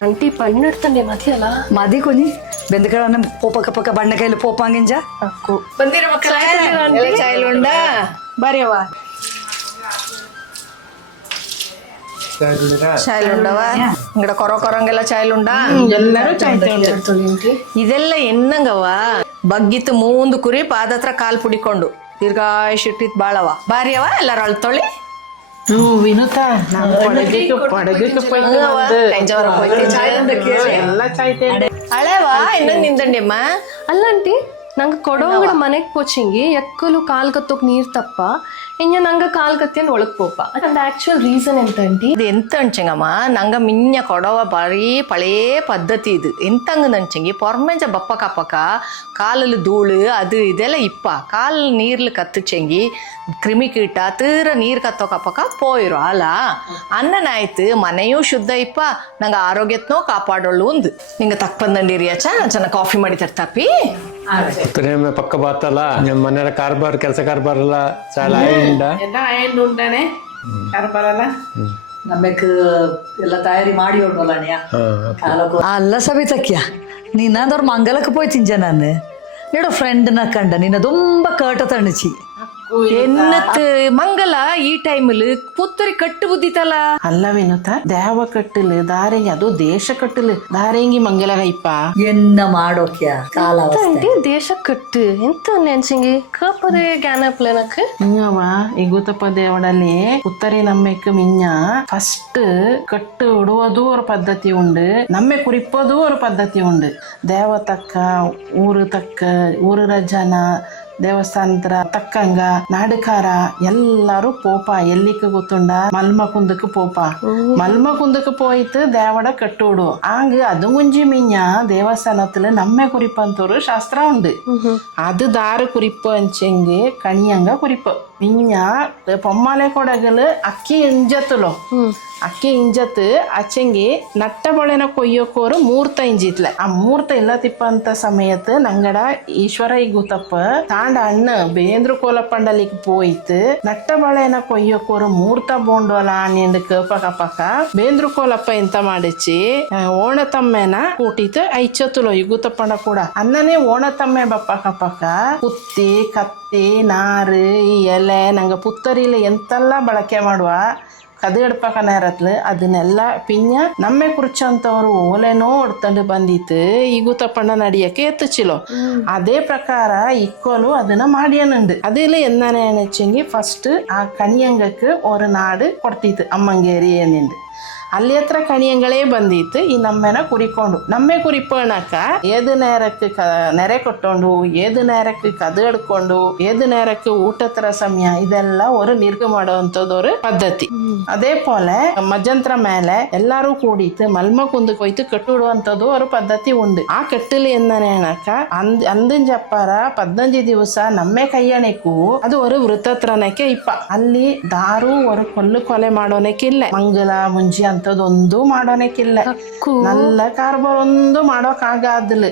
ಅಂಟಿ ಪಣ್ಣೆಡ್ತಂಡೆ ಮದಿಯಲ್ಲ ಮದಿ ಕೊನಿ ಬೆಂದಕಳನ್ನ ಪೋಪಕ ಪಕ್ಕ ಬಣ್ಣ ಕೈಲಿ ಪೋಪಂಗಿಂಜ ಅಕ್ಕು ಬಂದಿರ ಮಕ್ಕಳ ಚಾಯ್ಲುಂಡ ಬರೆಯವ ಚಾಯ್ಲುಂಡವ ಇಂಗಡ ಕೊರಂಗೆಲ್ಲ ಚಾಯ್ಲುಂಡ ಎಲ್ಲರೂ ಚಾಯ್ ಇದೆಲ್ಲ ಎನ್ನಂಗವ ಬಗ್ಗಿತ್ತು ಮೂಂದು ಕುರಿ ಪಾದತ್ರ ಕಾಲ್ ಪುಡಿಕೊಂಡು ದೀರ್ಘಾಯುಷಿಟ್ಟಿತ್ ಬಾಳವ ಬಾರಿಯವ ಎಲ್ಲಾರು ಅಳ್ತೊಳಿ ವಿನುತಾ ನಾವು ಪಡಗಕ್ಕೆ ಎಲ್ಲ ಚಾಯ್ ಹಳೆವಾ ಇನ್ನೊಂದು ನಿಂದಂಡೆಮ್ಮ ಅಲ್ಲ ಆಂಟಿ ನಂಗೆ ಕೊಡೋಂಗಡ ಮನೆಗೆ ಪೋಚಿಂಗಿ ಎಕ್ಕಲು ಕಾಲ್ ಕತ್ತೋಕ್ ನೀರ್ ತಪ್ಪ ಇನ್ನ ನಂಗ ಕಾಲ್ ಕತ್ತಿಯನ್ ಒಳಗ್ ಪೋಪ ಅದ್ರ ಆಕ್ಚುಯಲ್ ರೀಸನ್ ಎಂತ ಆಂಟಿ ಇದು ಎಂತ ಅಂಚಂಗಮ್ಮ ನಂಗ ಮಿಂಜ ಕೊಡವ ಬರೀ ಪಳೇ ಪದ್ಧತಿ ಇದು ಎಂತಂಗ ಅಂಚಂಗಿ ಪೊರ್ಮೆಂಜ ಬಪ್ಪ ಕಪ್ಪಕ ಕಾಲಲ್ಲಿ ಧೂಳು ಅದು ಇದೆಲ್ಲ ಇಪ್ಪ ಕಾಲು ನೀರ್ಲು ಕತ್ತುಚಂಗಿ ಕ್ರಿಮಿಕೀಟ ತೀರ ನೀರು ಕತ್ತೋಕಪ್ಪಕ ಪೋಯಿರು ಅಲ್ಲ ಅನ್ನನಾಯ್ತು ಮನೆಯೂ ಶುದ್ಧ ಇಪ್ಪ ನಂಗೆ ಆರೋಗ್ಯತ್ನೋ ಕಾಪಾಡೋಳು ಒಂದು ನಿಂಗೆ ತಕ್ಕ ಬಂದಂಡಿರಿಯಾಚ ಚೆನ್ನಾಗಿ ಕಾಫಿ ಮಾಡಿ ತರ್ತಾಪಿ ಪಕ್ಕ ಬಾತಲ್ಲ ನಮ್ಮ ಮನೆಯ ಕಾರ್ಬಾರ್ ಕೆಲಸ ಕಾರ್ಬಾರ್ ಎಲ್ಲ ಚಾಲ ಎಲ್ಲ ಆಯಂಡ್ ಉಂಟಾನೆ ಯಾರು ಬರಲ್ಲ ನಮ್ಮಕ್ ಎಲ್ಲ ತಯಾರಿ ಮಾಡಿ ಉಂಟಲ್ಲ ಅಲ್ಲ ಸವಿತಕ್ಯ ನೀನಾದವ್ರ ಮಂಗಲಕ್ಕೆ പോയി ತಿಂಜ ನಾನು ನೀಡೋ ಫ್ರೆಂಡ್ನ ಕಂಡ ನಿನ್ನ ತುಂಬ ಕಟ ತಣಿಸಿ എന്നത്ത് മംഗല ഈ ടൈമില് പുത്തരി കെട്ട് ബുദ്ധിത്തല്ല ಅಲ್ಲ ವಿನುತಾ ದೇವ ಕಟ್ಟಲು ದಾರೆಂಗಿ ಅದು ದೇಶ ಕಟ್ಟಲು ದಾರೆಂಗಿ ಮಂಗಲ ಇಪ್ಪ ಎನ್ನ ಮಾಡೋಕ್ಯ ಕಾಲಾವಸ್ಥೆ ಆಂಟಿ ದೇಶ ಕಟ್ಟು ಎಂತ ನೆನ್ಸಿಂಗಿ ಕಪ್ಪದೆ ಜ್ಞಾನಪ್ಲೆ ನಕ್ ಹಿಂಗವ ಈಗುತ್ತಪ್ಪ ದೇವಡಲ್ಲಿ ಉತ್ತರಿ ನಮ್ಮೆಕ್ ಮಿಂಜ ಫಸ್ಟ್ ಕಟ್ಟು ಉಡುವುದು ஒரு ಪದ್ಧತಿ ಉಂಡು ನಮ್ಮೆ ಕುರಿಪ್ಪೋದು ஒரு ಪದ್ಧತಿ ಉಂಡು ದೇವ ತಕ್ಕ ಊರು ಜನ ದೇವಸ್ಥಾನದ ತಕ್ಕಂಗ ನಾಡಕಾರ ಎಲ್ಲರೂ ಪೋಪ ಎಲ್ಲಿಕ್ ಗೊತ್ತುಂಡ ಮಲ್ಮಕುಂದಕ್ಕೆ ಪೋಪ ಮಲ್ಮಕುಂದಕ್ಕೆ போயிட்டு ದೇವಡ ಕಟ್ಟೋಡು ಆಂಗ ಅದು ಮುಂಜಿ ಮಿಂಜ ದೇವಸ್ಥಾನத்துல நம்மை குறிப்பந்தொரு ಶಾಸ್ತ್ರ ಉಂಡು ಅದು ದಾರು ಕುರಿப்பு ಅಂಚೆಂಗೆ ಕಣಿಯಂಗ ಕುರಿப்பு ಮಿಂಜ ಪೊಮ್ಮಲೆ ಕೊಡಗಲು ಅಕ್ಕಿ ಇಂಜತ್ತು ಅಚ್ಚಂಗಿ ನಟ್ಟ ಬಳೆನ ಕೊಯ್ಯೋಕೋರು ಮೂರ್ತ ಇಂಜಿತ್ಲ ಆ ಮೂರ್ತ ಇಲ್ಲ ತಿಪ್ಪಂತ ಸಮಯത്ത് ನಂಗಡ ಈಶ್ವರ ಈಗುತ್ತಪ್ಪ ತಾಂಡ ಅಣ್ಣ ಬೇಂದ್ರ ಕೋಲಪ್ಪಂಡಲಿಗೆ போயிட்டு ನಟ್ಟ ಬಳೆನ ಕೊಯ್ಯೋಕೋರು ಮೂರ್ತ ಬೋಂಡೋಲ ನಿಂದು ಪಕ್ಕ ಬೇಂದ್ರ ಕೋಲಪ್ಪ ಎಂತ ಮಾಡಿಚ್ಚಿ ಓಣತಮ್ಮೆನ ಕೂಟಿತು ಐಚತ್ತುಲೋ ಈಗುತ್ತಪ್ಪಂಡ ಕೂಡ ಅನ್ನನೇ ಓಣತಮ್ಮೆ ಬಪ್ಪಕ್ಕ ಕುತ್ತಿ ಕತ್ತಿ ನಾರು ಈ ಎಲೆ ನಂಗೆ ಪುತ್ತರಿಲಿ ಎಂತೆಲ್ಲ ಬಳಕೆ ಮಾಡುವ ಕದು ಎಡ್ಪಕ ನೇರತ್ಲು ಅದನ್ನೆಲ್ಲ ಪಿಂಜ ನಮ್ಮೆ ಕುರ್ಚಂತವ್ರು ಓಲೆನೋ ಹೊಡ್ತಂಡು ಬಂದಿತ್ತು ಈಗೂ ತಪ್ಪಂಡ ನಡಿಯಕ್ಕೆ ಎತ್ತುಚಿಲೋ ಅದೇ ಪ್ರಕಾರ ಇಕ್ಕೋಲು ಅದನ್ನ ಮಾಡಿಯನುಂಡು ಅದಿಲ್ಲ ಎಂದಾನೆ ನೆಚ್ಚಂಗಿ ಫಸ್ಟ್ ಆ ಕಣಿಯಂಗಕ್ಕೆ ஒரு ನಾಡು ಕೊಡ್ತಿತ್ತು ಅಮ್ಮಂಗೇರಿ ಏನಿಂದು ಅಲ್ಲಿ ಹತ್ರ ಕಣಿಯಂಗಳೇ ಬಂದಿತ್ತು ಈ ನಮ್ಮೆನ ಕುರಿಕೊಂಡು ನಮ್ಮೆ ಕುರಿಪಣಕ ಏದು ನೇರಕ್ಕೆ ನೆರೆ ಕೊಟ್ಟೊಂಡು ಏದು ನೇರಕ್ಕೆ ಕದು ಎಡ್ಕೊಂಡು ಏದು ನೇರಕ್ಕೆ ಊಟತ್ರ ಸಮಯ ಇದೆಲ್ಲ ஒரு ನಿರ್ಗ ಮಾಡುವಂಥದ್ದು ஒரு ಪದ್ಧತಿ அதே போல ಮಧ್ಯಂತರ ಮೇಲೆ ಎಲ್ಲಾರು ಕೂಡಿತ್ತು ಮಲ್ಮಕುಂದಕ್ಕೆ ಹೋಯ್ತು ಕಟ್ಟಿಡುವಂಥದ್ದು ஒரு ಪದ್ಧತಿ ಉಂಡು ಆ ಕಟ್ಟಲು ಎಂದನೇನಕ ಅಂದಿಂಜಪ್ಪರ 15 ದಿವಸ ನಮ್ಮೆ ಕೈಯಣೆಕ್ಕೂ ಅದು ஒரு ವೃತ್ತತ್ರನಕ್ಕೆ ಇಪ್ಪ ಅಲ್ಲಿ ದಾರು ஒரு ಕೊಲೆ ಮಾಡೋನಕ್ಕಿಲ್ಲ ಮಂಗಲ ಮುಂಜಿ ಅಂತದೊಂದು ಮಾಡೋನಕ್ಕಿಲ್ಲ ನಲ್ಲ ಕಾರ್ಬಾರ್ ಒಂದು ಮಾಡೋಕಾಗದಿಲ್ಲ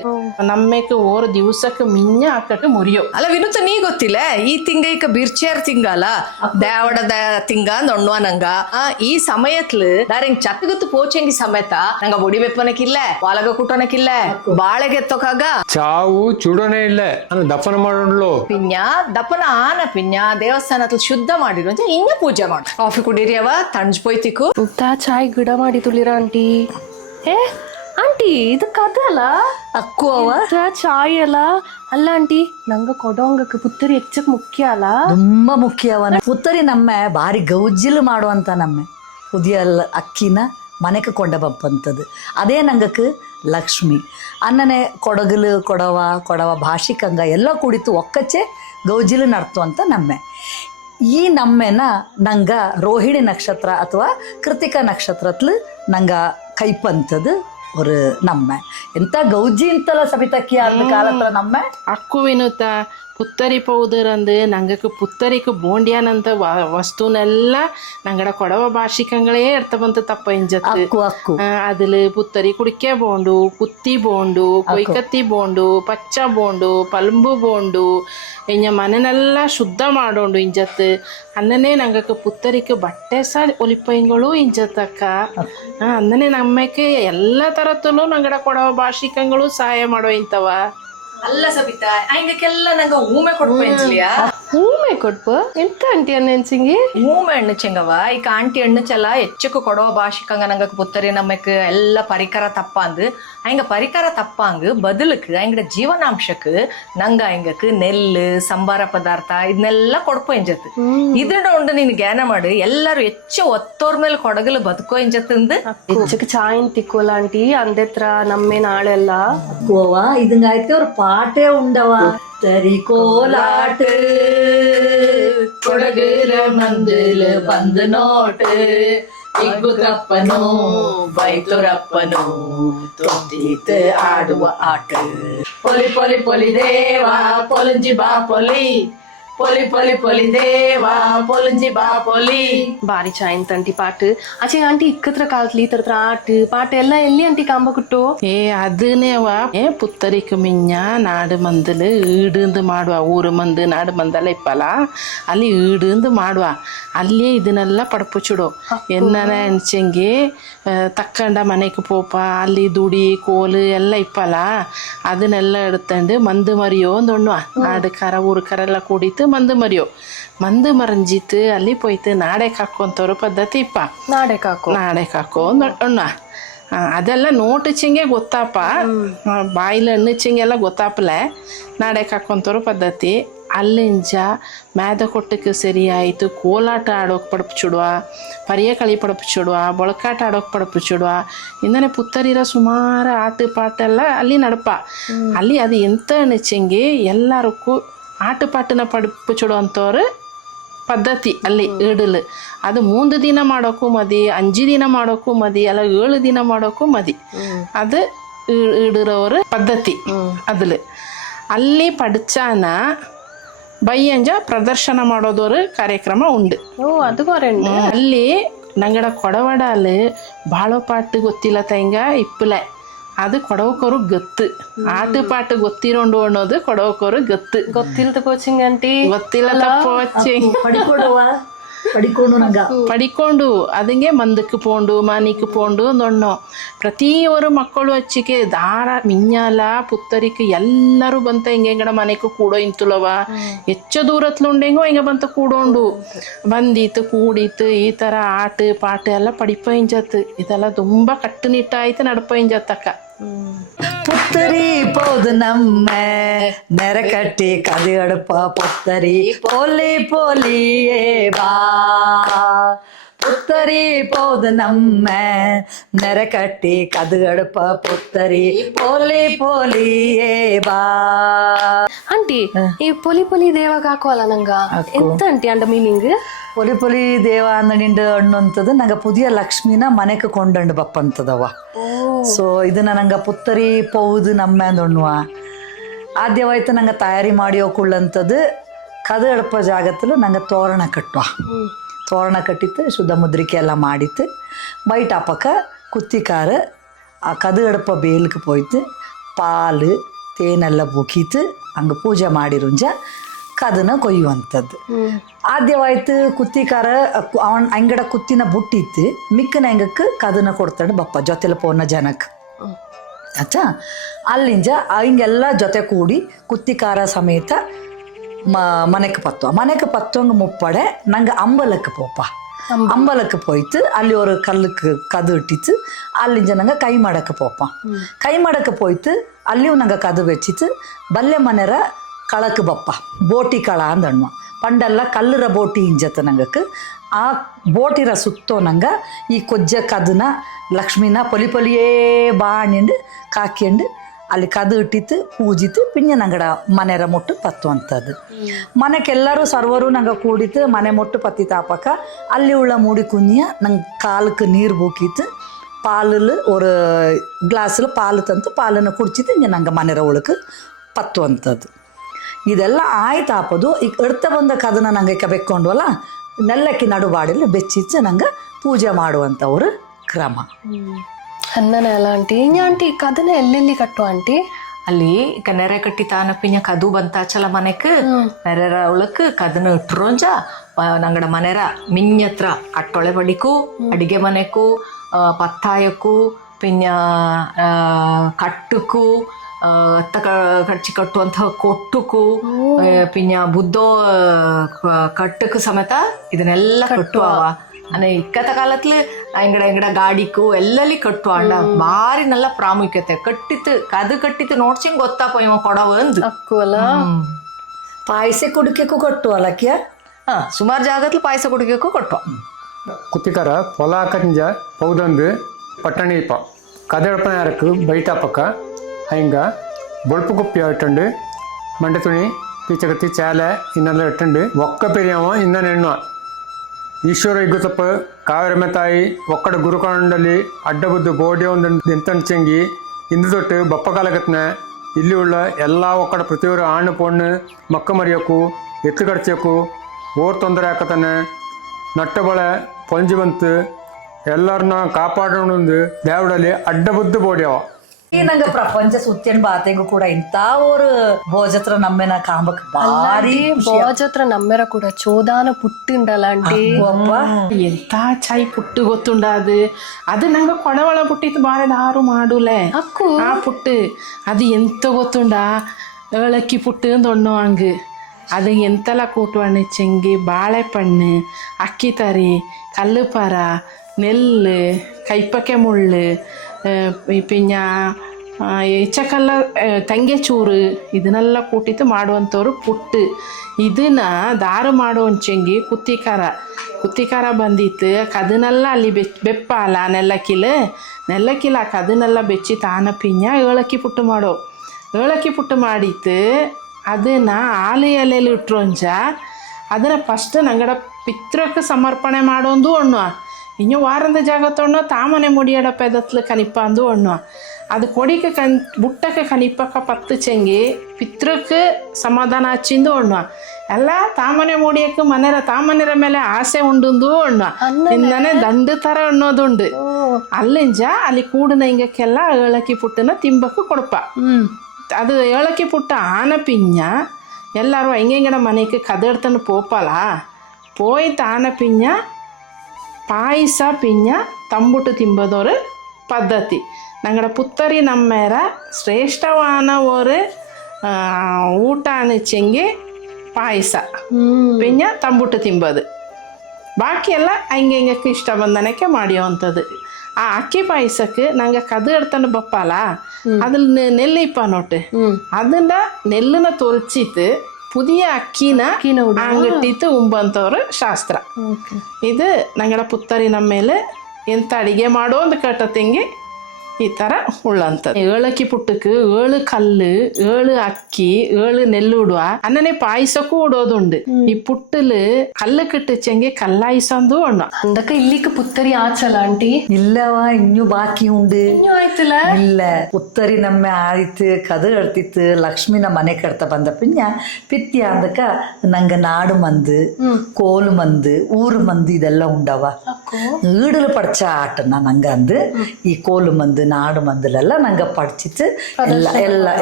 ನಮ್ಮೆಕ್ ಓರ್ ದಿವಸಕ್ಕೆ ಮಿಂಜ ಹಾಕಕ್ಕೆ ಮುರಿಯೋ ಅಲ್ಲ ವಿನುತ ನೀ ಗೊತ್ತಿಲ್ಲ ಈ ತಿಂಗ ಈಗ ಬಿರ್ಚೇರ್ ತಿಂಗಲ್ಲ ದೇವಡದ ತಿಂಗ ನೊಣ್ಣುವ ನಂಗ ಈ ಸಮಯತ್ಲು ದಾರೆಂಗ್ ಚತ್ತಗತ್ತು ಪೋಚೆಂಗಿ ಸಮೇತ ನಂಗ ಬೊಡಿ ಬೆಪ್ಪನಕ್ಕಿಲ್ಲ ವಾಲಗ ಕುಟ್ಟನಕ್ಕಿಲ್ಲ ಬಾಳೆಗೆ ಎತ್ತೋಕಾಗ ಚಾವು ಚೂಡೋನೇ ಇಲ್ಲ ದಪ್ಪನ ಮಾಡೋಣ್ಲು ಪಿನ್ಯ ದಪ್ಪನ ಆನ ಪಿನ್ಯ ದೇವಸ್ಥಾನದಲ್ಲಿ ಶುದ್ಧ ಮಾಡಿರು ಅಂತ ಹಿಂಗ ಪೂಜೆ ಮಾಡು ಕಾಫಿ ಕುಡೀರಿ ಅವ ತಣ್ಜ್ ಪೋಯ್ತಿಕು ಇಂತ ಚಾಯ್ ಗಿಡ ಮಾಡಿ ತುಳಿರ ಆಂಟಿ ಆಂಟಿ ಇದು ಕದಲ್ಲ ಅಕ್ಕು ಅವ ಚಾಯ್ ಅಲ್ಲ ಅಲ್ಲ ಆಂಟಿ ನಂಗ ಕೊಡೋಂಗಕ್ಕೆ ಪುತ್ತರಿ ಹೆಚ್ಚಕ್ ಮುಖ್ಯ ಅಲ್ಲ ತುಂಬ ಮುಖ್ಯವನ ಪುತ್ತರಿ ನಮ್ಮೆ ಭಾರಿ ಗೌಜಿಲು ಮಾಡುವಂತ ನಮ್ಮೆ ಪುದಿಯ ಅಕ್ಕಿನ ಮನೆಗೆ ಕೊಂಡ ಬಪ್ಪಂಥದ್ದು ಅದೇ ನಂಗಕ್ಕೆ ಲಕ್ಷ್ಮಿ ಅನ್ನನೆ ಕೊಡಗಲು ಕೊಡವ ಭಾಷಿಕಂಗ ಎಲ್ಲ ಕುಡಿತು ಒಕ್ಕಚ್ಚೆ ಗೌಜಿಲು ನಡ್ತು ನಮ್ಮೆ ಈ ನಮ್ಮೆನ ನಂಗ ರೋಹಿಣಿ ನಕ್ಷತ್ರ ಅಥವಾ ಕೃತಿಕಾ ನಕ್ಷತ್ರತ್ಲು ನಂಗ ಕೈಪಂಥದ್ದು ஒரு நம்ம ಎಂತ ಗೌಜಿ ಅಂತಲ್ಲ ಸಬಿತಕ್ಕಿ ಆದ ಕಾಲತ್ರ ನಮ್ಮ ಅಕ್ಕು ವಿನುತ ಪುತ್ತರಿ ಪೌದರ್ ಅಂದು ನಂಗಕ್ಕೆ ಪುತ್ತರಿக்கு ಬೋಂಡ್ಯಾನಂತ ವಸ್ತುನೆಲ್ಲ ನಂಗಡ ಕೊಡವ ಭಾಷಿಕங்களே എടുത്തಬಂತ ತಪ್ಪ ಇಂಜತ್ತು ಅಕ್ಕು ಅಕ್ಕು അതില് പുത്തരി കുടിക്ക ബോണ്ടു കുത്തി ബോണ്ടു കൊയ്ക്കത്തി ബോണ്ടു പച്ച ബോണ്ടു പലുമ്പು ബോണ്ടു ഇഞ്ഞ ಮನೆನೆಲ್ಲ ಶುದ್ಧ ಮಾಡೋಂಡು ಇಂಜತ್ತು ಅನ್ನನೇ ನಂಗಕ್ಕೆ ಪುತ್ತರಿക്ക് ಬಟ್ಟೆ ಸಹ ಒಲಿಪೈಗಳು ಇಂಜತ್ತಕ್ಕ ಅನ್ನನೇ ನಮ್ಮಕ್ಕೆ ಎಲ್ಲ ತರತ್ತಲು ನಂಗಡ ಕೊಡವ ಭಾಷಿಕಗಳು ಸಹಾಯ ಮಾಡೋ ಇಂತವ ಅಲ್ಲ ಸಬಿತಾ ಹಂಗಕ್ಕೆಲ್ಲ ನಂಗೆ ಊಮೆ ಕೊಡ್ಪೇಂಚ್ಲಿಯಾ ಹೂಮೆ ಕೊಡ್ಪ ಎಂತ ಆಂಟಿ ಅನ್ನೆನ್ಸಿಂಗಿ ಊಮೆ ಎಣ್ಣು ಚೆಂಗವ ಈಗ ಆಂಟಿ ಎಣ್ಣು ಚೆಲ್ಲ ಹೆಚ್ಚಕ್ಕೆ ಕೊಡವ ಭಾಷಿಕಂಗ ನಂಗೆ ಪುತ್ತರಿ ನಮ್ಮಕ್ಕೆ ಎಲ್ಲ ಪರಿಕರ ತಪ್ಪಾಂದು ಹಂಗ ಪರಿಕರ ತಪ್ಪಾಂಗ ಬದಲಕ್ಕೆ ಹಂಗಡ ಜೀವನಾಂಶಕ್ಕೆ ನಂಗ ಹಂಗಕ್ಕೆ ನೆಲ್ಲು ಸಂಬಾರ ಪದಾರ್ಥ ಇದನ್ನೆಲ್ಲ ಕೊಡ್ಪೋ ಇಂಜತ್ತು ಇದನ್ನ ಉಂಡು ನೀನು ಜ್ಞಾನ ಮಾಡಿ ಎಲ್ಲರೂ ಹೆಚ್ಚು ಒತ್ತೋರ್ ಮೇಲೆ ಕೊಡಗಲು ಬದುಕೋ ಇಂಜತ್ತಂದು ಹೆಚ್ಚಕ್ಕೆ ಚಾಯಿನ್ ತಿಕ್ಕೋಲ್ಲ ಆಂಟಿ ಅಂದೆತ್ರ ನಮ್ಮೆ ನಾಳೆಲ್ಲ ಅಕ್ಕುವ ಇದಂಗಾಯ್ತು ಅವ್ರ ಪಾಟೇ ಉಂಡವ ತರಿ ಕೋಲಾಟ ಕೊಡಗರ ಮಂದಿಲ್ ಬಂದು ನೋಟ ಇಗ್ಗು ತಪ್ಪನು ಬೈತುರಪ್ಪನು ತೊಂದೀತ ಆಡುವ ಆಟ ಪೊಲಿ ಪೊಲಿ ಪೊಲಿ ದೇವ ಪೊಲಂಜಿ ಬಾ ಪೊಲಿ ಪೊಲಿ ಪೊಲಿ ಪೊಲಿ ದೇವ ಪೊಲಂಜಿ ಬಾ ಪೊಲಿ ಬಾರಿ ಚಾಯಿನ್ ತಂಟಿ ಪಾಟ್ ಆಚೆ ಆಂಟಿ ಇಕ್ಕತ್ರ ಕಾಲತ್ಲಿ ಈ ತರ ಆಟ್ ಪಾಟ್ ಎಲ್ಲ ಎಲ್ಲಿ ಆಂಟಿ ಕಾಂಬ ಕುಟ್ಟು ಅದನ್ನೇವ ಪುತ್ತರಿக்கு ಮಿಂಜ ನಾಡು ಮಂದಲು ಈಡುಂದು ಮಾಡುವ ಊರು ಮಂದು ನಾಡು ಮಂದೆಲ್ಲ ಇಪ್ಪಲ್ಲ ಅಲ್ಲಿ ಈಡುಂದು ಮಾಡುವ ಅಲ್ಲೇ ಇದನ್ನೆಲ್ಲ ಪಡಪುಚಿಡು ಎನ್ನನ ಎಣ್ಸಂಗಿ ತಕ್ಕಂಡ ಮನೆಗೆ ಪೋಪ ಅಲ್ಲಿ ದುಡಿ ಕೋಲು ಎಲ್ಲ ಇಪ್ಪಲ್ಲ ಅದನ್ನೆಲ್ಲ ಎಡ್ತಂಡು ಮಂದು ಮರಿಯೋ ಒಂದೊಣ್ಣುವ ನಾಡು ಕರ ಊರು ಕರ ಎಲ್ಲ ಕೂಡಿತು ಮಂದು ಮರಿಯೋ ಮಂದು ಮರಂಜಿತ್ತು ಅಲ್ಲಿ ಪೋಯ್ತು ನಾಡೆ ಕಾಕೋಂತವ್ರ ಪದ್ಧತಿ ಇಪ್ಪ ನಾಡೆ ಕಾಕೋ ಅಣ್ಣ ಅದೆಲ್ಲ ನೋಟಿಚಿಂಗೆ ಗೊತ್ತಾಪ ಬಾಯಿಲೆ ಹಣ್ಣಿಚಿಂಗೆಲ್ಲ ಗೊತ್ತಾಪಲೆ ನಾಡೆ ಕಾಕೋಂತವ್ರ ಪದ್ಧತಿ ಅಲ್ಲಿಂಜ ಮೇದ ಕೊಟ್ಟಕ್ಕೆ ಸರಿ ಆಯಿತು ಕೋಲಾಟ ಆಡೋಕೆ ಪಡಪುಚಿಡುವ ಪರಿಯ ಕಳಿ ಪಡಪುಚಿಡುವ ಬೊಳಕಾಟ ಆಡೋಕೆ ಪಡಪುಚಿಡುವ ಇಂದನೆ ಪುತ್ತರಿರ ಸುಮಾರು ಆಟ ಪಾಟ ಎಲ್ಲ ಅಲ್ಲಿ ನಡಪ ಅಲ್ಲಿ ಅದು ಎಂತ ಅನಿಚಂಗೆ ಎಲ್ಲರಿಗೂ ಆಟ ಪಾಟನ ಪಡಪುಚಿಡು ಅಂತವ್ರು ಪದ್ಧತಿ ಅಲ್ಲಿ ಈಡಲು ಅದು 3 ದಿನ ಮಾಡೋಕ್ಕೂ ಮದಿ 5 ದಿನ ಮಾಡೋಕ್ಕೂ ಮದಿ ಅಲ್ಲ 7 ದಿನ ಮಾಡೋಕ್ಕೂ ಮದಿ ಅದು ಈಡಿರೋರ ಪದ್ಧತಿ ಅದ್ಲು ಅಲ್ಲಿ ಪಡ್ಚಾನ ಬೈಯಂಜ ಪ್ರದರ್ಶನ ಮಾಡೋದವ್ರ ಕಾರ್ಯಕ್ರಮ ಉಂಡು ಅದು ಗೊರೆಂಡು ಅಲ್ಲಿ ನಂಗಡ ಕೊಡವಡಲ್ಲಿ ಬಾಳೋ ಪಾಟ್ ಗೊತ್ತಿಲ್ಲ ತಂಗ ಇಪ್ಪಲೆ ಅದು ಕೊಡವಕೋರು ಗತ್ತು ಆಟ ಪಾಟ ಗೊತ್ತಿರೋಂಡು ಅನ್ನೋದು ಕೊಡವಕೋರು ಗತ್ತು ಗೊತ್ತಿಲ್ದ ಕೋಚಿಂಗ್ ಆಂಟಿ ಗೊತ್ತಿಲ್ಲ ತಪ್ಪು ವಚ್ಚಿ ಪಡಿಕೊಂಡು ಅದಂಗೆ ಮಂದಕ್ಕೆ ಪೋಂಡು ಮಾನಿಕ್ಕೆ ಪೋಂಡು ನೊಣ್ಣು ಪ್ರತಿಯೊರು ಮಕ್ಕಳು ಹಚ್ಚಿಗೆ ದಾರ ಮಿಂಜಾಲ ಪುತ್ತರಿಕೆ ಎಲ್ಲರೂ ಬಂತ ಹಿಂಗೆಂಗಡ ಮನೆಗೆ ಕೂಡೋ ಇಂತುಲವ ಹೆಚ್ಚು ದೂರತ್ಲುಂಡೆಂಗೋ ಹಿಂಗೆ ಬಂತ ಕೂಡೋಂಡು ಬಂದಿತ್ತು ಕೂಡಿತ್ತು ಈ ಥರ ಆಟ ಪಾಟ ಎಲ್ಲ ಪಡಿಪ ಇಂಜತ್ತು ಇದೆಲ್ಲ ತುಂಬ ಕಟ್ಟುನಿಟ್ಟಾಯ್ತು ನಡಪ ಇಂಜತ್ತಕ್ಕ புத்தரி போது நம்ம நெரக்கட்டி கதியடுப்பா புத்தரி போலி போலியே வா புத்தரி போது நம்ம நெரக்கட்டி கதுகடுப்ப புத்தரி போಲಿ போಲಿಯೇ ಬಾ ಆಂಟಿ ಈ ಪೊಲಿ ಪೊಲಿ ದೇವಾಗ ಹಾಕೋಲ್ಲ ನಂಗ ಎಂತ ಆಂಟಿ ಅಂಡ ಮೀನಿಂಗ್ ಪೊಲಿ ಪೊಲಿ ದೇವ ಅಂದನಿಂಡು ಅನ್ನುವಂಥದ್ದು ನಂಗೆ ಪುದಿಯ ಲಕ್ಷ್ಮಿನ ಮನೆಗೆ ಕೊಂಡಂಡು ಬಪ್ಪಂತದವ ಸೊ ಇದನ್ನ ನಂಗೆ ಪುತ್ತರಿ ಪೌದು ನಮ್ಮ ಅಂದೊಣ್ಣುವ ಆದ್ಯವಾಯ್ತು ನಂಗೆ ತಯಾರಿ ಮಾಡಿಯೋಕುಳ್ಳಂಥದ್ದು ಕದು ಅಡಪ ಜಾಗತ್ತಲು ನಂಗೆ ತೋರಣ ಕಟ್ಟುವ ತೋರಣ ಕಟ್ಟಿತ್ತು ಶುದ್ಧ ಮುದ್ರಿಕೆ ಎಲ್ಲ ಮಾಡಿತ್ತು ಬೈಟ್ ಅಪ್ಪಕ್ಕ ಕುತ್ತಿಕಾರ ಆ ಕದು ಅಡಪ ಬೇಲ್ಗೆ ಪೋಯ್ತು ಪಾಲು ತೇನೆಲ್ಲ ಬುಕಿತು ಹಂಗೆ ಪೂಜೆ ಮಾಡಿರುಂಜ ಕದನ ಕೊಯ್ಯುವಂಥದ್ದು ಆದ್ಯವಾಯ್ತು ಕುತ್ತಿಕಾರ ಅವನ್ ಅಂಗಡ ಕುತ್ತಿನ ಬುಟ್ಟಿತ್ತು ಮಿಕ್ಕನ ಹೆಂಗಕ್ಕೆ ಕದನ ಕೊಡ್ತಾನೆ ಬಪ್ಪ ಜೊತೆಲ ಪೋನ ಜನಕ್ಕೆ ಆಚಾ ಅಲ್ಲಿಂಜ ಹಿಂಗೆಲ್ಲ ಜೊತೆ ಕೂಡಿ ಕುತ್ತಿಕಾರ ಸಮೇತ ಮನೆಗೆ ಪತ್ತುವಂಗೆ ಮುಪ್ಪಡೆ ನಂಗೆ ಅಂಬಲಕ್ಕೆ ಪೋಪ ಅಂಬಲಕ್ಕೆ போய்த்து ಅಲ್ಲಿ ஒரு கல்லுக்கு கது இட்டிச்சு ಅಲ್ಲಿಂಜ ನಂಗೆ ಕೈ ಮಾಡಕ್ಕೆ ಪೋಪ ಕೈ ಮಾಡಕ್ಕೆ போய்த்து ಅಲ್ಲಿಯೂ ನಂಗೆ ಕದು வெச்சித்து ಬಲ್ಲೆ ಮನೆರ ಕಳಕ್ಕೆ ಬಪ್ಪ ಬೋಟಿ ಕಳ ಅಂದಣ್ಣ ಪಂಡೆಲ್ಲ ಕಲ್ಲರ ಬೋಟಿ ಇಂಜತ್ತು ನಂಗಕ್ಕೆ ಆ ಬೋಟಿರ ಸುತ್ತೋ ನಂಗೆ ಈ ಕೊಜ್ಜ ಕದನ ಲಕ್ಷ್ಮಿನ ಪೊಲಿ ಪೊಲಿಯೇ ಬಾಣಿಂಡು ಕಾಕಿಂಡು ಅಲ್ಲಿ ಕದು ಇಟ್ಟಿತ್ತು ಪೂಜಿತ್ತು ಪಿಂಜ ನಂಗಡ ಮನೆರ ಮುಟ್ಟು ಪತ್ತುವಂಥದ್ದು ಮನೆಗೆಲ್ಲರೂ ಸರ್ವರು ನಂಗೆ ಕೂಡಿತ್ತು ಮನೆ ಮುಟ್ಟು ಪತ್ತಿ ತಾಪಕ ಅಲ್ಲಿ ಉಳ್ಳ ಮೂಡಿ ಕುഞ്ഞ ನಂಗೆ ಕಾಲಕ್ಕೆ ನೀರು ಬೂಕಿತ್ತು ಪಾಲಲ್ಲಿ ஒரு கிளாஸில் பால் ತಂತು ಪಾಲನ್ನು ಕುಡಿಚಿತ್ತು ಇಂಜ ನಂಗೆ ಮನೆರ ಒಳಕ್ಕೆ ಪತ್ತುವಂಥದ್ದು ಇದೆಲ್ಲ ಆಯ್ತಾಪದು ಈಗ ಎಡ್ತ ಬಂದ ಕದನ ನಂಗೆ ಬೆಕ್ಕೊಂಡ್ವಲ್ಲ ನೆಲ್ಲಕ್ಕಿ ನಡುಬಾಡಲ್ಲಿ ಬೆಚ್ಚಿಚ್ಚ ನಂಗೆ ಪೂಜೆ ಮಾಡುವಂಥವ್ರ ಕ್ರಮ. ಅನ್ನನ ಎಲ್ಲ ಆಂಟಿ ಇನ್ನ ಆಂಟಿ ಕದನ ಎಲ್ಲೆಲ್ಲಿ ಕಟ್ಟು ಆಂಟಿ? ಅಲ್ಲಿ ಈಗ ನೆರೆ ಕಟ್ಟಿ ತಾನ ಪಿಂಜ ಕದು ಬಂತಾಚಲ ಮನೆಕ್ ನೆರೆರ ಅವಳಕ್ ಕದನ ಇಟ್ರೋಂಜ ನಂಗಡ ಮನೆರ ಮಿಂಜತ್ರ ಕಟ್ಟೊಳೆ ಬಡಿಕು ಅಡಿಗೆ ಮನೆಕು ಪತ್ತಾಯಕ್ಕೂ ಪಿಂಜ ಕಟ್ಟುಕು ಅತ್ತ ಕಡ್ಚಿ ಕಟ್ಟುವಂತಹ ಕೊಟ್ಟುಕು ಪಿಂಜ ಬುದ್ದೋ ಕಟ್ಟುಕು ಸಮೇತ ಇದನ್ನೆಲ್ಲ ಕಟ್ಟುವ ಅನೆ ಇಕ್ಕತ ಕಾಲತ್ಲು ಎಂಗಡ ಗಾಡಿಕು ಎಲ್ಲಲ್ಲಿ ಕಟ್ಟು ಅಂಡ ಬಾರಿ ನಲ್ಲ ಪ್ರಾಮುಖ್ಯತೆ ಕಟ್ಟಿತ್ತು ಕದು ಕಟ್ಟಿತ್ತು ನೋಡ್ಸಿಂಗ್ ಗೊತ್ತಾಪ ಇವ ಕೊಡವ ಅಂದು ಅಕ್ಕು ಅಲ್ಲ. ಪಾಯಸ ಕುಡಿಕೆಕ್ಕೂ ಕಟ್ಟು ಅಲಕ್ಯ ಸುಮಾರು ಜಾಗತ್ಲು ಪಾಯಸ ಕುಡಿಯೋಕ್ಕೂ ಕೊಟ್ಟು ಕುತ್ತಿಕರ పొల కంజ పౌదందు పట్టణీప కదడపన అరకు బయట పక్క హైంగా బొడుపు కుప్పి అట్టండు మంట తుణి పీచకత్తి చాల ఇన్నెಲ್ಲ ఇట్టండు ఒక్క పెరియామో ఇందనెన్నో ఈశ్వర ఇగ్గుతప్ప కావేరమ్మ తాయి ఒక్కడ గురుకొండలి అడ్డబుద్దు ಬೋಡಿ ಒಂದು ಎಂತನ್ ಚೆಂಗಿ ಇಂದು ತೊಟ್ಟು ಬಪ್ಪ ಕಾಲಗತ್ನ ಇಲ್ಲಿ ಉಳ್ಳ ಎಲ್ಲ ಒಕ್ಕಡ ಪ್ರತಿಯೊರು ಆಣ್ಣು ಪೊಣ್ಣು ಮಕ್ಕ ಮರಿಯಕ್ಕೂ ಎತ್ತು ಕಡ್ಚಕ್ಕೂ ಓರ್ ತೊಂದರೆ ಹಾಕತಾನೆ ನಟ್ಟಬಳೆ ಪೊಂಜಿ ಬಂತು ಎಲ್ಲರನ್ನ ಕಾಪಾಡೋಣೊಂದು ದೇವಡಲ್ಲಿ ಅಡ್ಡಬುದ್ದು ಬೋಡ್ಯವ ಈ ನಂಗೆ ಪ್ರಪಂಚ ಸುತ್ತೇನ್ ಬಾತೆಗೂ ಕೂಡ ಇಂಥ ஒரு ಭೋಜತ್ರ ನಮ್ಮೆನ ಕಾಂಬಕ್ ಬಾರಿ ಭೋಜತ್ರ ನಮ್ಮೆರ ಕೂಡ ಚೋದಾನ ಪುಟ್ಟಿಂಡಲ್ಲ ಆಂಟಿ. ಎಂತ ಚಾಯ್ ಪುಟ್ಟು ಗೊತ್ತುಂಡ ಅದು ನಂಗೆ ಕೊಡವಳ ಪುಟ್ಟಿತ್ತು ಬಾರಿ ದಾರು ಮಾಡೂಲೆ ಅಕ್ಕು ಆ ಪುಟ್ಟು ಅದು ಎಂತ ಗೊತ್ತುಂಡ ಏಳಕ್ಕಿ ಪುಟ್ಟು ಅಂದು ಹಂಗೆ ಅದು ಎಂತೆಲ್ಲ ಕೂಟುವಣ್ಣು ಚೆಂಗಿ ಬಾಳೆಪಣ್ಣು ಅಕ್ಕಿ ತರಿ ಕಲ್ಲುಪರ ನೆಲ್ಲು ಕೈಪಕ್ಕೆ ಮುಳ್ಳು ಪಿಂಜ ಎಚ್ಚಕಲ್ಲ ತಂಗೆ ಚೂರು ಇದನ್ನೆಲ್ಲ ಕೂಟಿತ್ತು ಮಾಡುವಂಥವ್ರು ಪುಟ್ಟು ಇದನ್ನ ದಾರು ಮಾಡುವಂತ ಚೆಂಗಿ ಕುತ್ತಿಕಾರ ಬಂದಿತ್ತು ಕದನೆಲ್ಲ ಅಲ್ಲಿ ಬೆಪ್ಪಾಲ ನೆಲ್ಲಕ್ಕಿಲ ಕದನೆಲ್ಲ ಬೆಚ್ಚಿ ತಾನ ಪಿಂಜ ಏಳಕ್ಕಿ ಪುಟ್ಟು ಪುಟ್ಟು ಮಾಡಿತ್ತು ಅದನ್ನು ಆಲೆ ಎಲೆಯಲ್ಲಿ ಇಟ್ರೋಂಜ ಅದನ್ನು ಫಸ್ಟ್ ನಂಗಡ ಪಿತ್ರಕ್ಕೆ ಸಮರ್ಪಣೆ ಮಾಡೋದು ಒಣ್ಣು ಇನ್ನೂ ವಾರದ ಜಾಗ ತೊಣ್ಣು ತಾಮನೆ ಮುಡಿಯಡ ಪೆದತ್ಲು ಕನಿಪ್ಪ ಅಂದು ಒಣ್ಣು ಅದು ಕೊಡಿಕೆ ಬುಟ್ಟಕ್ಕೆ ಕನಿಪ್ಪಕ್ಕ ಪತ್ತು ಚೆಂಗಿ ಪಿತ್ರಕ್ಕೆ ಸಮಾಧಾನ ಹಚ್ಚಿಂದು ಒಣ್ಣು ಎಲ್ಲ ತಾಮನೆ ಮುಡಿಯಕ್ಕೆ ಮನೆರ ತಾಮನೆರ ಮೇಲೆ ಆಸೆ ಉಂಡು ಒಣ್ಣು ಇಂದನೆ ದಂಡು ಥರ ಅನ್ನೋದುಂಡು ಅಲ್ಲಿಂಜ ಅಲ್ಲಿ ಕೂಡಿನ ಹಿಂಗಕ್ಕೆಲ್ಲ ಏಳಕ್ಕಿ ಪುಟ್ಟನ ತಿಂಬಕ್ಕೆ ಕೊಡಪ ಅದು ಏಳಕ್ಕಿ ಪುಟ್ಟ ಆನ ಪಿಂಜ ಎಲ್ಲರೂ ಹೆಂಗೆಂಗಡ ಮನೆಗೆ ಕದಡ್ತನ ಪೋಪಲ போய்த்து ஆன பிஞ்ச ಪಾಯಸ ಪಿಂಜ ತಂಬುಟ್ಟು ತಿಂಬೋದವ್ರ ಪದ್ಧತಿ ನಂಗಡ ಪುತ್ತರಿ ನಮ್ಮೇರ ಶ್ರೇಷ್ಠವಾನ ஒரு ಊಟ ಅನಿಚೆಂಗಿ ಪಾಯಸ ಪಿಂಜ ತಂಬುಟ್ಟು ತಿಂಬೋದು ಬಾಕಿ ಎಲ್ಲ ಹಂಗೆ ಇಷ್ಟ ಬಂದನಕ್ಕೆ ಮಾಡಿಯೋವಂಥದ್ದು. ಆ ಅಕ್ಕಿ ಪಾಯಸಕ್ಕೆ ನಂಗೆ ಕದು ಎಡ್ತಾನೆ ಬಪ್ಪಲ್ಲ ಅದ್ರಲ್ಲಿ ನೆಲ್ಲು ಇಪ್ಪ ನೋಟು ಅದನ್ನ ನೆಲ್ಲನ್ನ ತೊಲ್ಚಿತ್ತು புதிய ಅಕ್ಕಿನ ಅಂಗಟ್ಟಿತ್ತು ಉಂಬಂತವ್ರ ಶಾಸ್ತ್ರ ಇದು ನಂಗಡ ಪುತ್ತರಿ ನಮ್ಮ ಮೇಲೆ ಎಂತ ಅಡಿಗೆ ಮಾಡೋ ಒಂದು ಕಟ್ಟತೆಂಗಿ ಈ ಥರ ಉಳ್ಳಂಥದ್ದು. ಏಳಕ್ಕಿ ಪುಟ್ಟಕ್ಕೆ 7 ಕಲ್ಲು 7 ಅಕ್ಕಿ 7 ನೆಲ್ಲು ಉಡುವ ಅನ್ನನೆ ಪಾಯಸಕ್ಕೂ ಉಡೋದುಂಡು. ಈ ಪುಟ್ಟಲು ಕಲ್ಲು ಕಟ್ಟಿಚ್ಚಂಗೆ ಕಲ್ಲಾಯಿಸಂದು ಉಣ್ಣು ಅಂದಕ್ಕ ಇಲ್ಲಿക്ക് ಪುತ್ತರಿ ಆಚಲ ಆಂಟಿ ಇಲ್ಲವಾ ಇನ್ನೂ ಬಾಕಿ ಉಂಡು ಆಯ್ತಲ್ಲ ಇಲ್ಲ ಪುತ್ತರಿ ನಮ್ಮ ಆಯ್ತು ಕದು ಎಡ್ತಿತ್ತು ಲಕ್ಷ್ಮಿನ ಮನೆ ಕಡ್ತ ಬಂದ ಪಿಂಜ ಪಿತ್ತಿ ಅಂದಕ್ಕ ನಂಗೆ ನಾಡು ಮಂದು ಕೋಲು ಮಂದು ಊರು ಮಂದು ಇದೆಲ್ಲ ಉಂಡವ ಈಡಲು ಪಡ್ಚ ಆಟನ ನಂಗೆ ಅಂದು ಈ ಕೋಲು ಮಂದು நாடு மந்திலெல்லாம் நாங்கள் படிச்சுட்டு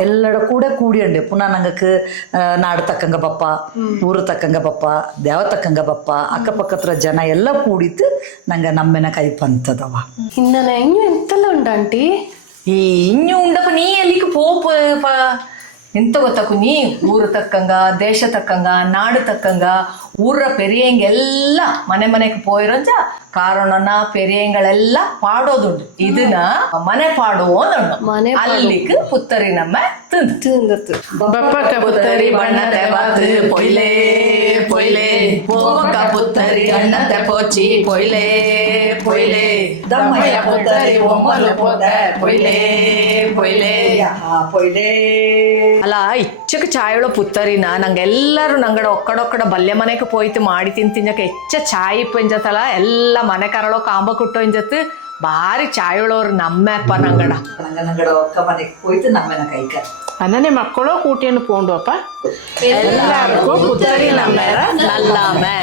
ಎಲ್ಲಡ ಕೂಡ ಕೂಡಿಯಂಡೆ ಪುನಃ ನಂಗಕ್ಕೆ ನಾಡು ತಕ್ಕಂಗ ಬಪ್ಪ ಊರು ತಕ್ಕಂಗ ಬಪ್ಪ ದೇವ ತಕ್ಕಂಗ ಬಪ್ಪ ಅಕ್ಕಪಕ್ಕತ್ರ ಜನ ಎಲ್ಲ ಕೂಡಿತ್ತು ನಂಗೆ ನಮ್ಮೆನ ಕೈ ಪಂತದವ ಇನ್ನನ ಹೆಂಗೆ ಎಂತೆಲ್ಲ ಉಂಡ ಆಂಟಿ ಈ ಇನ್ನೂ ಉಂಡಪ್ಪ ನೀ ಅಲ್ಲಿಗೆ ಪೋಪ ಎಂತ ಗೊತ್ತಕ್ಕು ನೀ ಊರು ತಕ್ಕಂಗ ದೇಶ ತಕ್ಕಂಗ ನಾಡು ತಕ್ಕಂಗ ಊರ ಪೆರಿಯಂಗೆಲ್ಲ ಮನೆಗೆ ಪೋಯಿರೋಂಜ ಕಾರಣನ ಪೆರಿಯಂಗಳೆಲ್ಲ ಪಾಡೋದುಂಡು ಇದನ್ನ ಮನೆ ಪಾಡುವ ಅಲ್ಲಿಗೆ ಪುತ್ತರಿ ನಮ್ಮ ತಿಂದತ್ತು ಬಪ್ಪಕ್ಕ ಪುತ್ತರಿ ಬಣ್ಣತೆ ಬಾತು ಪೊಯ್ಲೆ ಪೊಯ್ಲೆ ಪೋಕ ಪುತ್ತರಿ ಅಣ್ಣತೆ ಪೋಚಿ ಪೊಯ್ಲೆ ಪೊಯ್ಲೆ ದಮ್ಮಯ್ಯ ಪುತ್ತರಿ ಒಮ್ಮಲು ಪೋದ ಪೊಯ್ಲೆ ಪೊಯ್ಲೆ ಪೊಯ್ಲೆ ಅಲ್ಲ ಇಚ್ಚಕ್ಕೆ ಚಾಯೊಳ ಪುತ್ತರಿನ ನಂಗೆಲ್ಲರೂ ನಂಗಡ ಒಕ್ಕಡೊಕ್ಕಡ ಬಲ್ಯ ಮನೆಗೆ പോയിട്ട് ಮಾಡಿ ತಿಂತಿಂಜಕ್ಕೆ ಹೆಚ್ಚ ಚಾಯ್ ಪಂಜತಲ ಎಲ್ಲ ಮನೆ ಕರಳೋ ಕಾಂಬ ಕುಟ್ಟೋ ಇಂಜತ್ತು ಬಾರಿ ಚಾಯೊಳವ್ರು ನಮ್ಮಪ್ಪ ನಂಗಡ ನಂಗಡ ಒಕ್ಕ ಮನೆಗೆ ಹೋಯ್ತು ನಮ್ಮೆನ ಕೈಕ ಅನ್ನನೆ ಮಕ್ಕಳು ಕೂಟಿಯನ್ನು ಪೋಂಡು ಅಪ್ಪ ಎಲ್ಲರಿಗೂ ಪುತ್ತರಿ ನಮ್ಮೆರ ನಲ್ಲಾಮೆ